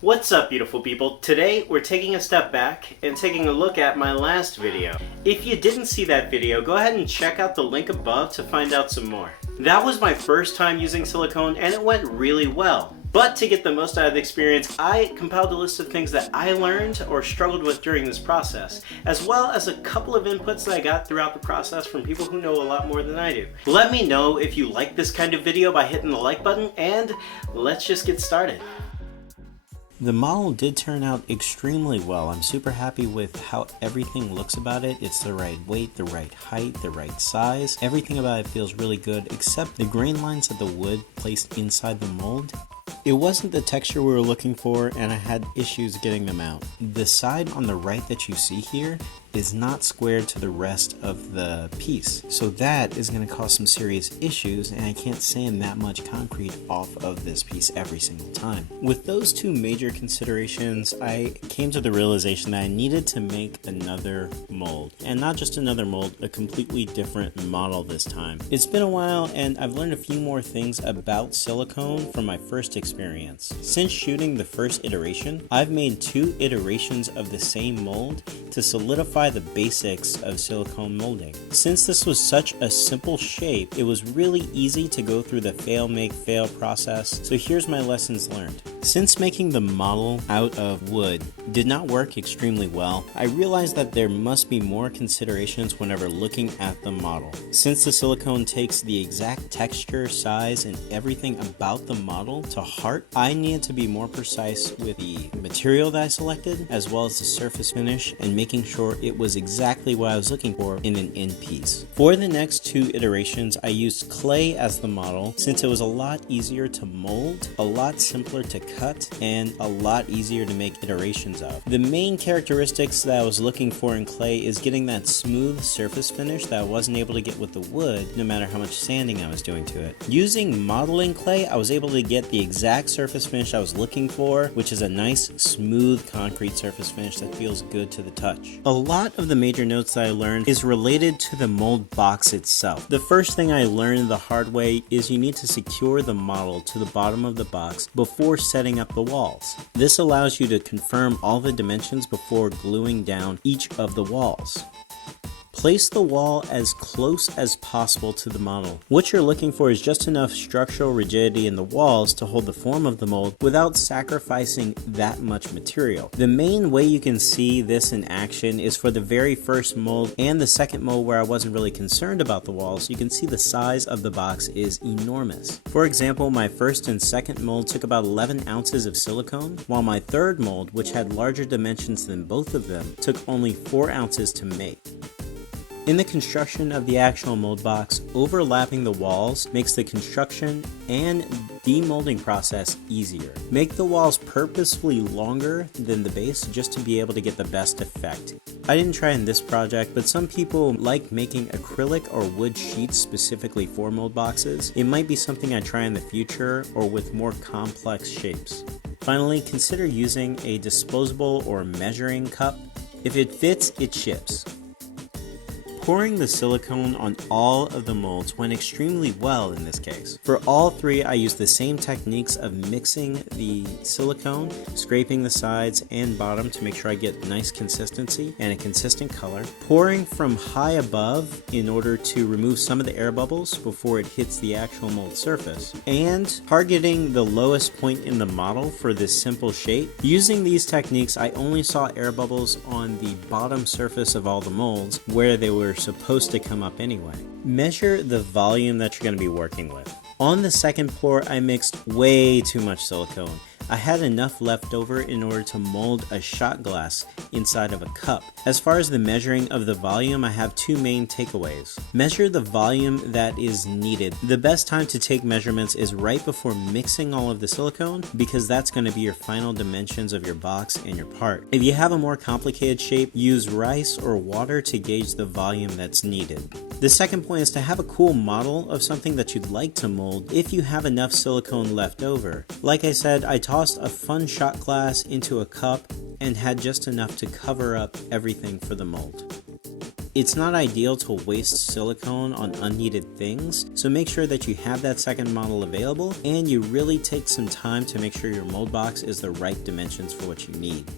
What's up, beautiful people? Today we're taking a step back and taking a look at my last video. If you didn't see that video, go ahead and check out the link above to find out some more. That was my first time using silicone and it went really well. But to get the most out of the experience, I compiled a list of things that I learned or struggled with during this process, as well as a couple of inputs that I got throughout the process from people who know a lot more than I do. Let me know if you like this kind of video by hitting the like button, and let's just get started. The model did turn out extremely well. I'm super happy with how everything looks about it. It's the right weight, the right height, the right size. Everything about it feels really good, except the grain lines of the wood placed inside the mold. It wasn't the texture we were looking for, and I had issues getting them out. The side on the right that you see here is not squared to the rest of the piece, so that is going to cause some serious issues, and I can't sand that much concrete off of this piece every single time. With those two major considerations, I came to the realization that I needed to make another mold, and not just another mold, a completely different model this time. It's been a while, and I've learned a few more things about silicone from my first experience. Since shooting the first iteration, I've made 2 iterations of the same mold to solidify the basics of silicone molding. Since this was such a simple shape, it was really easy to go through the fail, make, fail process. So here's my lessons learned. Since making the model out of wood did not work extremely well, I realized that there must be more considerations whenever looking at the model. Since the silicone takes the exact texture, size, and everything about the model to heart, I needed to be more precise with the material that I selected, as well as the surface finish, and making sure it was exactly what I was looking for in an end piece. For the next 2 iterations, I used clay as the model since it was a lot easier to mold, a lot simpler to cut, and a lot easier to make iterations of. The main characteristics that I was looking for in clay is getting that smooth surface finish that I wasn't able to get with the wood, no matter how much sanding I was doing to it. Using modeling clay, I was able to get the exact surface finish I was looking for, which is a nice, smooth concrete surface finish that feels good to the touch. A lot of the major notes that I learned is related to the mold box itself. The first thing I learned the hard way is you need to secure the model to the bottom of the box before setting up the walls. This allows you to confirm all the dimensions before gluing down each of the walls. Place the wall as close as possible to the model. What you're looking for is just enough structural rigidity in the walls to hold the form of the mold without sacrificing that much material. The main way you can see this in action is for the very first mold and the second mold where I wasn't really concerned about the walls. You can see the size of the box is enormous. For example, my first and second mold took about 11 ounces of silicone, while my third mold, which had larger dimensions than both of them, took only 4 ounces to make. In the construction of the actual mold box, overlapping the walls makes the construction and demolding process easier. Make the walls purposefully longer than the base just to be able to get the best effect. I didn't try in this project, but some people like making acrylic or wood sheets specifically for mold boxes. It might be something I try in the future or with more complex shapes. Finally, consider using a disposable or measuring cup. If it fits, it ships. Pouring the silicone on all of the molds went extremely well in this case. For all 3, I used the same techniques of mixing the silicone, scraping the sides and bottom to make sure I get nice consistency and a consistent color, pouring from high above in order to remove some of the air bubbles before it hits the actual mold surface, and targeting the lowest point in the model for this simple shape. Using these techniques, I only saw air bubbles on the bottom surface of all the molds where they were supposed to come up anyway. Measure the volume that you're going to be working with. On the second pour, I mixed way too much silicone. I had enough left over in order to mold a shot glass inside of a cup. As far as the measuring of the volume, I have 2 main takeaways. Measure the volume that is needed. The best time to take measurements is right before mixing all of the silicone, because that's going to be your final dimensions of your box and your part. If you have a more complicated shape, use rice or water to gauge the volume that's needed. The second point is to have a cool model of something that you'd like to mold if you have enough silicone left over. Like I said, I tossed a fun shot glass into a cup and had just enough to cover up everything for the mold. It's not ideal to waste silicone on unneeded things, so make sure that you have that second model available and you really take some time to make sure your mold box is the right dimensions for what you need.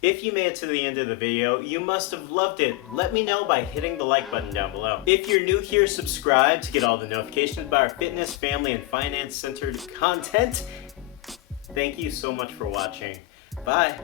If you made it to the end of the video, you must have loved it. Let me know by hitting the like button down below. If you're new here, subscribe to get all the notifications about our fitness, family, and finance-centered content. Thank you so much for watching. Bye.